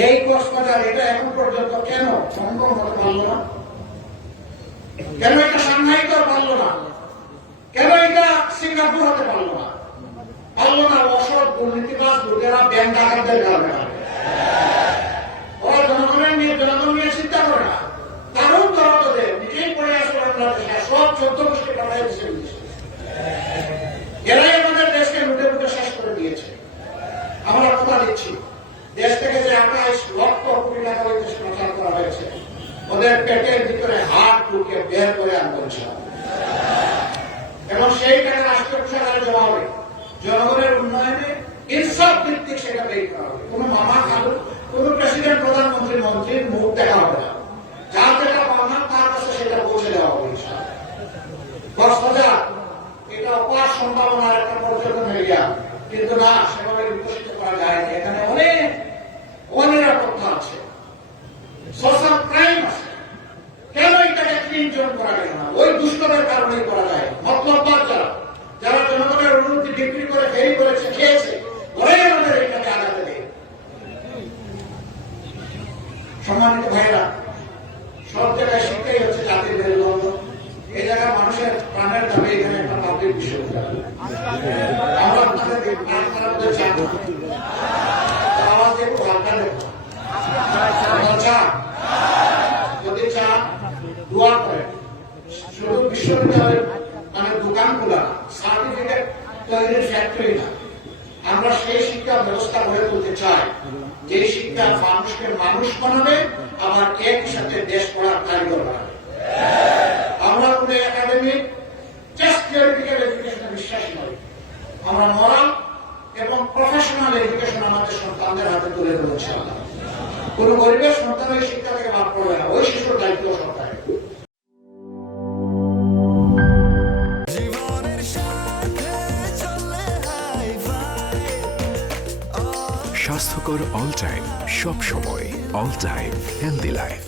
এই কক্সবাজার এটা এখন পর্যন্ত কেন হংকং হতে পারলো না? কেন এটা সাংহাই তো পারলো না? কেন এটা সিঙ্গাপুর হতে পারলো না? পারলো না অসৎ দুর্নীতিবাজ লোকেরা ব্যাংক ডাকাতদের কারণে। ওরা জনগণের নিয়ে জনগণ নিয়ে চিন্তা করে না। কারণ তারা তোদের নিজেই পড়ে আসে বাংলাদেশে সব 14 গোষ্ঠী পাঠাই দিচ্ছে বিদেশে। এরাই আমাদের দেশকে লুটে লুটে শেষ করে দিয়েছে। আমরা কথা দিচ্ছি, দেশ থেকে যে 28 লক্ষ কোটি টাকা ওই দেশে প্রচার করা হয়েছে, ওদের পেটের ভিতরে হাত ঢুকে বের করে আনতে হচ্ছে এবং সেই টাকা রাষ্ট্র কোষাগারে জমা হবে। জনগণের উন্নয়নে ইনসাফ ভিত্তিক সেটা বের করা হবে। কোন মামা খালু, কোন প্রেসিডেন্ট, প্রধানমন্ত্রী, মন্ত্রীর মুখ দেখা হবে না। যার যেটা পাওনা তার কাছে সেটা পৌঁছে দেওয়া হবে। কক্সবাজার এটা অপার সম্ভাবনার একটা পর্যটন এরিয়া, কিন্তু না, সেভাবে বিকশিত করা যায়নি। এখানে অনেক অনিরাপত্তা আছে, সোশ্যাল ক্রাইম আছে। কেন এটাকে ক্লিন জোন করা গেল না? ওই দুষ্কর্মের কারণেই করা যায়। মতলববাদ যারা জনগণের উন্নতি বিক্রি করে ফেরি করেছে, খেয়েছে, ওরাই আমাদের এটাকে আগাতে দেয়। সম্মানিত ভাইরা, সব জায়গায় শিক্ষাই হচ্ছে জাতির মেরুদণ্ড। এই জায়গায় মানুষের প্রাণের দামে এখানে একটা পাবলিক বিশ্ববিদ্যালয়। আমরা আপনাদের আওয়াজ দিয়ে খুব হালকা দেব। যদি চান দোয়া করেন, শুধু বিশ্ববিদ্যালয়ের মানে দোকান খোলা, সার্টিফিকেট তৈরির ফ্যাক্টরি না। আমরা সেই শিক্ষা ব্যবস্থা গড়ে তুলতে চাই যে শিক্ষা মানুষকে মানুষ বানাবে, আবার একই সাথে দেশ পড়ার কারিগর বানাবে। আমরা কোন একাডেমিক জাস্ট থিওরিটিক্যাল এডুকেশনে বিশ্বাসী নই। আমরা মরাল এবং প্রফেশনাল এডুকেশন আমাদের সন্তানদের হাতে তুলে ধরেছি। কোন গরিবের সন্তান ওই শিক্ষা থেকে বাদ পড়বে না, ওই শিশুর দায়িত্ব সরকারের। স্বাস্থ্যকর অল টাইম, সব সময় অল টাইম হেলদি লাইফ।